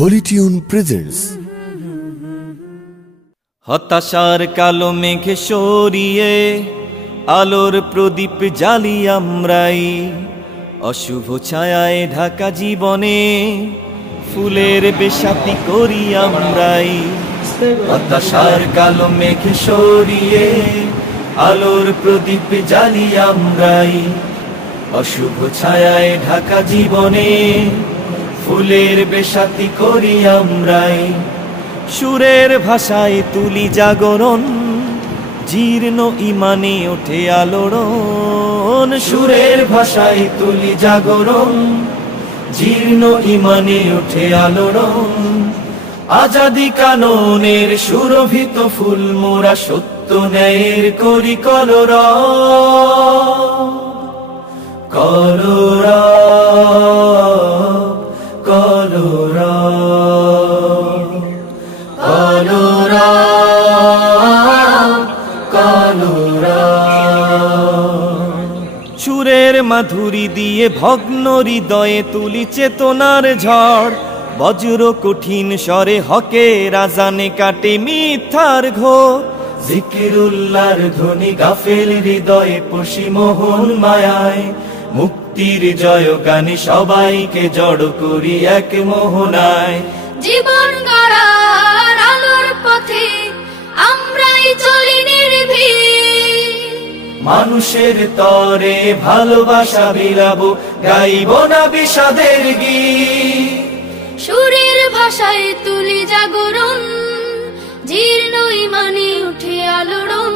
Holi tune presents. হতাশার কালো মেঘে সরিয়ে আলোর প্রদীপ জ্বালি আমরাই, অশুভ ছায়ায় ঢাকা জীবনে ফুলের বেশাতি করি আমরাই। হতাশার কালো মেঘে সরিয়ে আলোর প্রদীপ জ্বালি আমরাই, অশুভ ছায়ায় ঢাকা জীবনে ফুলের বেশাতি করি আমরাই। সুরের ভাষায় তুলি জাগরণ, জীর্ণ ইমানে ওঠে আলোড়ন। সুরের ভাষায় তুলি জাগরণ, জীর্ণ ইমানে ওঠে আলোড়ন। আজাদি কাননের সুরভিত ফুল মোরা সত্য ন্যায়ের করি কলরব, কলরব, কলরব, কলরব, কলরব। সুরের মাধুরী দিয়ে ভগ্ন হৃদয়ে তুলি চেতনার ঝড়, বজ্র কঠিন স্বরে হকের আজানে কাটে মিথ্যার ঘোর। জিকিরুল্লাহর ধ্বনি গাফেল হৃদয়ে পশি মোহন মায়ায়, মুক্তির জয় গানে সবাইকে জড় করি এক মোহনায়। জীবন গড়ার আলোর পথে আমরাই চলি নির্ভীক, মানুষের তরে ভালোবাসা বিলাবো, গাইব না বিষাদের গীত। সুরের ভাষায় তুলি জাগরণ, জীর্ণ ইমানে উঠে আলোড়ন।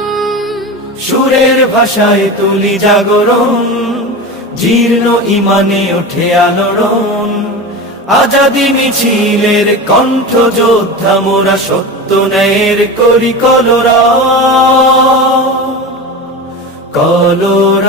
সুরের ভাষায় তুলি জাগরণ, জীর্ণ ইমানে ওঠে আলোড়ন। আজাদি মিছিলের কণ্ঠ যোদ্ধা মোরা সত্য ন্যায়ের করি কলরব, কলরব,